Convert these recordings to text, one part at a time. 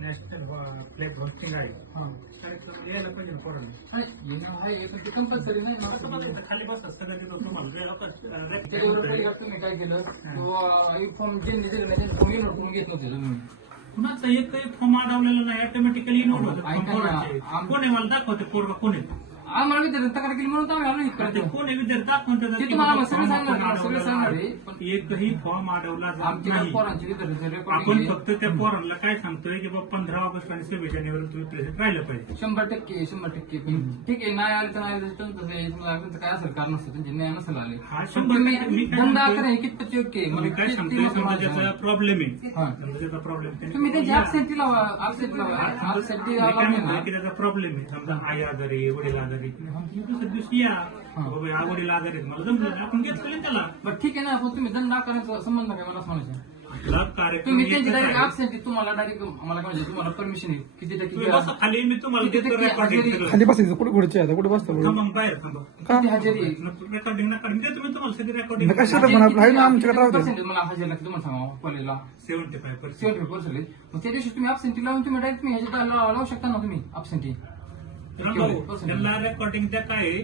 National flag hosting आहे कार्यक्रम यायला पाहिजे ना पोरांना. येणं आहे पण ते कंपल्सरी नाही ना. खाली बसतात सगळ्या तिथं तुम्हाला तुम्ही काय केलं तो फॉर्म जे दिले नाही फॉर्म येऊन घेत नव्हते तुम्ही. कुणाचा एकही फॉर्म अडवलेला नाही, ऑटोमॅटिकली नोट होतं. कोण आहे मला दाखवते पोरगा कोण आहे? आम्हाला विद्यार्थी तक्रार केली म्हणून आम्ही आलो इकडे. कोण आहे विद्यार्थी दाखवून ते तुम्हाला सगळे सांगणार सगळे सांगणार आहे. पण एकही फॉर्म अडवला जात आमच्या नाही. पोरांची विद्यार्थी आपण रेकॉर्डिंग फक्त त्या पोरांना काय सांगतोय की बाबा 15 ऑगस्ट आणि 26 जानेवारी तुम्ही प्रेझेंट राहिलं पाहिजे. 100% पण ठीक आहे. नाही आले तर नाही आले तर तसं आहे. तुम्हाला काय असेल कारण नसतं त्यांचे न्याय नसेल आले. हा पण 100% तुम्ही मी काय दंड म्हणतोय- आकारणे कितपत योग्य आहे? मी मला काय ते- सांगतोय ते समजा मला ज्याचा सांगा. प्रॉब्लेम हा. आहे, त्याचा प्रॉब्लेम तुम्ही त्यांची ऍबसेंटी लावा. ऍबसेंटी लावा. ऍबसेंटी काय लावा म्हणतोय की त्याचा प्रॉब्लेम आहे, समजा आई आजारी वडील आजारी दुसऱ्या दिवशी या बाबा या वडील आजारी आहेत, मला जमलं नाही. आपण घेतलं नाही त्याला. बरं ठीक आहे ना. पण तुम्ही दंड आकारण्याचा संबंध काय मला असं म्हणायचं. आपला कार्यक्रम तुम्ही त्यांची एकच डायरेक्ट आहे. ऍबसेंटी तुम्हाला डायरेक्ट मला काय म्हणजे तुम्हाला परमिशन आहे किती तुम्ही टक्के बसा खाली, मी तुम्हाला किती देतो टक्के रेकॉर्डिंग हजेरी- सगळं. खाली बसायचं कुठे खुर्ची आहे कुठे बसतो थांबा मग बाहेर थांबा. किती हजेरी आहे? रेकॉर्डिंग नका देतो मी तुम्हाला सगळी रेकॉर्डिंग. कशाला पण आपलं आहे ना आमच्याकडे राहू दे. percentage मला हजेरी लागते तुम्हाला सांगा कॉलेजला 75%. 70%. मग त्या दिवशी तुम्ही ऍबसेंटी लावून तुम्ही डायरेक्ट तुम्ही ह्याच्यात लावू शकता ना तुम्ही ऍबसेंटी. त्यांना रेकॉर्डिंग त्या काय आहे,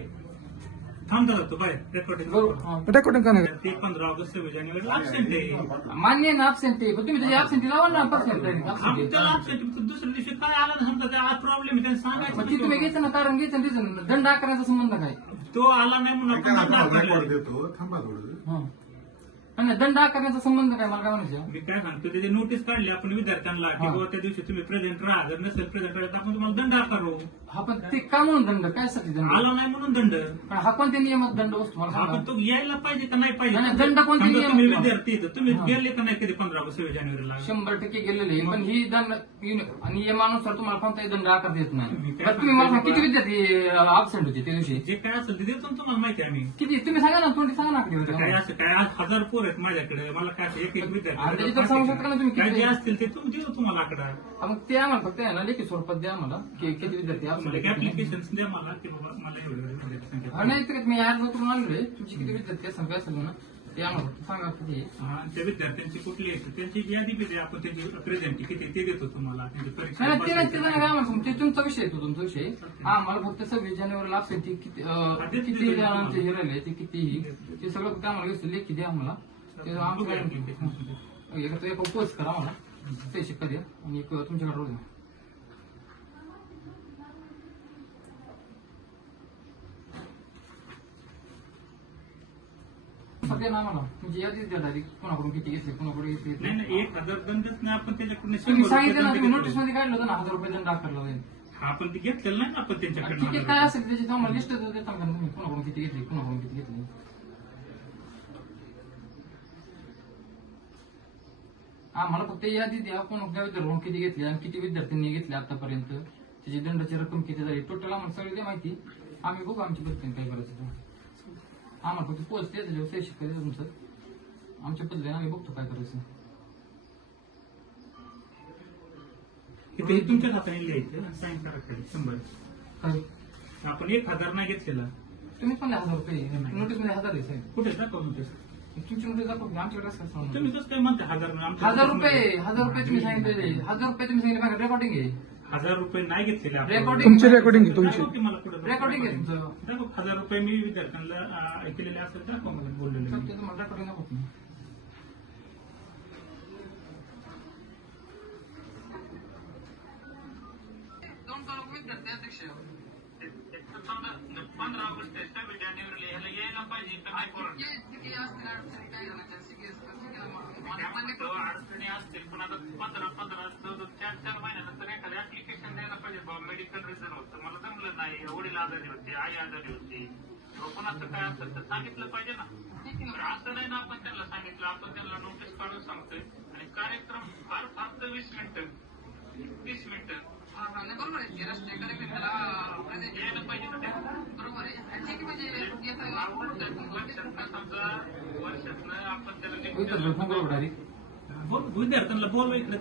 थांबता जातो बाहेर रेकॉर्डिंग. बरोबर. रेकॉर्डिंग का नाही ते 15 ऑगस्ट 26 जानेवारी absent आहे. मान्य आहे ना ऍबसेंटी. पण तुम्ही त्याची ऍबसेंटी लावा ना पर्सेंट आम्ही त्याला absent आहे. दुसऱ्या दिवशी काय आला ना समजा त्या प्रॉब्लेम आहे त्यांना मग ती सांगायचं. तुम्ही घ्यायचं ना कारण घ्यायचं ना त्याचं दंड आकारण्याचा संबंध काय. तो आला नाही म्हणून आपण दंड आकारला. देतो थांबा थोडं. हा. आणि दंड आकारण्याचा संबंध काय मला काय म्हणायचं. मी काय सांगतो त्याची नोटीस काढली आपण विद्यार्थ्यांना की हा. बाबा त्या दिवशी तुम्ही प्रेझेंट राहा, जर नसेल प्रेझेंट राहिलं तर आपण तुम्हाला दंड आकारू. हा पण ते का म्हणून दंड काय साठी दंड. आला नाही म्हणून दंड. पण हा कोणत्या नियमात दंड वस्तू मला सांगा. आपण तो यायला पाहिजे का नाही पाहिजे. नाही, दंड कोणते समजा नियम तुम्ही आहेत? विद्यार्थी आहेत, तुम्ही हा. गेले का नाही कधी 15 ऑगस्ट 26 जानेवारीला. 100% गेलेले पण ही दंड नियमानुसार तुम्हाला कोणताही दंड आकारता येत नाही. तुम्ही काय बरं, तुम्ही मला सांगा सांगताय किती विद्यार्थी ऍबसेंट होते त्या दिवशी. जे काय असेल ते देतो ना तुम्हाला माहिती आहे आम्ही. किती तुम्ही सांगा ना तुम्ही सांगा ना किती तर काय होते. असं काय आज 1000 पोर आहेत माझ्याकडे, मला काय असं एक एक आणि त्याची तर सांगू शकता ना तुम्ही काय किती. जे असतील ते तुम्ही देऊ तुम्हाला आकडा. हा, मग ते आम्हाला फक्त आहे ना लेखी स्वरूपात द्या आम्हाला की किती विद्यार्थी तुम्हाला एक absent आहेत. ऍप्लिकेशन द्या मला की बाबा मला एवढं विद्यार्थी संख्या हा, नाही तर मी आज करून आणलोय तुमची किती विद्यार्थी असेल काय असेल ना ते आम्हाला फक्त सांगा किती आहे. हा, त्या विद्यार्थ्यांची कुठली आहे त्यांची यादी बी द्या, आपण त्यांची प्रेझेंट किती ते देतो तुम्हाला. त्यांची परीक्षा नाही ते नाही ते बसायची. नाही आम्हाला सांगू. ते तुमचा विषय आहे तो तुमचा विषय. हा आम्हाला फक्त 26 जानेवारीला absentee किती किती जणांचे हे राहिले ते किती ते सगळं फक्त आम्हाला व्यवस्थित लेखी द्या आम्हाला. ते आमचं एक पोस्ट करा आम्हाला ते शिक्का द्या आणि एक तुमच्याकडे रोज द्या. सध्या ना आम्हाला म्हणजे यादीच द्या डायरेक्ट कोणाकडून किती घेतले कोणाकडे घेतले. नाही नाही 1000 दंडच नाही आपण त्याच्याकडून तुम्ही 100 सांगितलं ना तुम्ही रुपये नोटीस मध्ये काढलं होतं ना 1000 रुपये दंड आकारला जाईल. हा आपण ते घेतलेलं नाही ना आपण ठीक आहे त्यांच्याकडनं. काय असेल त्याची आम्हाला लिस्ट देता का तुम्ही कोणाकडून किती घेतली कोणाकडून किती घेतली. आम्हाला फक्त यादी द्या कोणत्या विद्यार्थ्यांकडून किती घेतली आणि किती विद्यार्थ्यांनी घेतले आतापर्यंत त्याची दंडाची रक्कम किती झाली टोटल आम्हाला सगळी द्या माहिती. आम्ही बघू आमच्या पद्धतीने काय करायचं ते. आम्हाला फक्त पोस्ट द्या त्याच्यावर सही शिक्का द्या तुमचं. आमच्या पद्धतीने आम्ही बघतो काय करायचं. किती तुमच्याच हाताने लिहायचं साईन करा 100. काय आपण 1000 नाही घेतलेला. तुम्ही पण 1000 रुपये नोटीस मध्ये 1000 आहे साहेब. कुठे दाखव नोटीस. तुमची नोटीस दाखवा आमच्याकडे असं सांगू. तुम्ही कसं काय म्हणता 1000 1000 रुपये तुम्ही सांगितले 1000 रुपये तुम्ही सांगितले माझ्याकडे रेकॉर्डिंग आहे. 1000 रुपये नाही घेतलेले आपण. Recording- तुमची रेकॉर्डिंग आहे तुमची. दाखव की मला कुठं. रेकॉर्डिंग आहे तुमचं. दाखव 1000 रुपये मी विद्यार्थ्यांना ऐकलेले असेल दाखव मला बोललेले. सत्य तुम्हाला रेकॉर्डिंग दाखवतो मी. दोन तालुका विद्यार्थी अध्यक्ष 15 ऑगस्ट 26 जानेवारीला ह्याला यायला पाहिजे का नाही पोरांना? किती असतील अडचणी काय झालं अडचणी असतील पण आता 15 4 महिन्यानंतर एखाद्या ऍप्लिकेशन द्यायला पाहिजे बाबा मेडिकल रिझन होतं मला जमलं नाही वडील आजारी होते आई आजारी होती कोणाचं काय असेल तर सांगितलं पाहिजे ना. तर असं नाही ना आपण त्यांना सांगितलं आपण त्यांना नोटीस काढून सांगतोय आणि कार्यक्रम फार फक्त 20 मिनिटं 30 मिनिटं बरोबर आहे राष्ट्रीय कार्यक्रम यायला पाहिजे ना त्या. बरोबर आहे ठीक म्हणजे वर्षातनं आपण त्याला डायरेक्ट विद्यार्थ्यांना बोलवायचं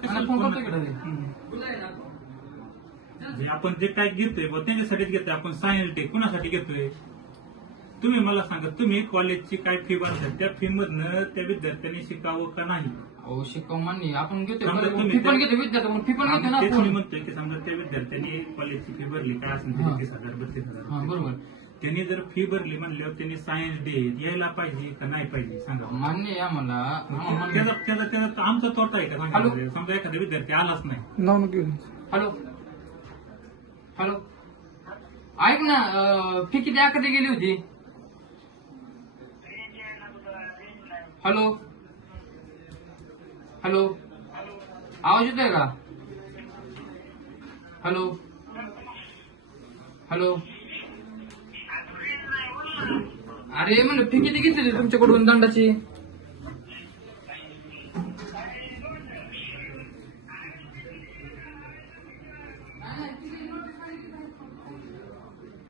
जे आपण जे काय घेतोय त्यांच्यासाठीच घेतोय आपण सायन्स कुणासाठी घेतोय. तुम्ही मला सांगा तुम्ही कॉलेजची काय फी भरताय त्या फी मधनं त्या विद्यार्थ्यांनी शिकावं का नाही. अहो शिकाव मान्य आपण घेतो समजा तुम्ही फी पण घेतो विद्यार्थी फी पण घेतो ना तेच मी आपण. म्हणतोय की समजा त्या विद्यार्थ्यांनी कॉलेजची फी भरली काय असेल हा. 30,000 32,000 हा बरोबर त्यांनी जर फी भरली म्हणल्यावर त्यांनी सायन्स डे यायला पाहिजे का नाही पाहिजे सांगा. मान्य आहे आम्हाला आम्हाला मान्य आहे. त्याचा आमचा तोटा आहे का सांगा हॅलो? बरं. समजा एखादा विद्यार्थी आलाच नाही. नाव नक्की हॅलो हॅलो ऐक ना फी किती आकडे गेली होती. हॅलो हॅलो आवाज येतोय का. हॅलो हॅलो अरे म्हणलं फी किती घेतली तुमच्याकडून दंडाची.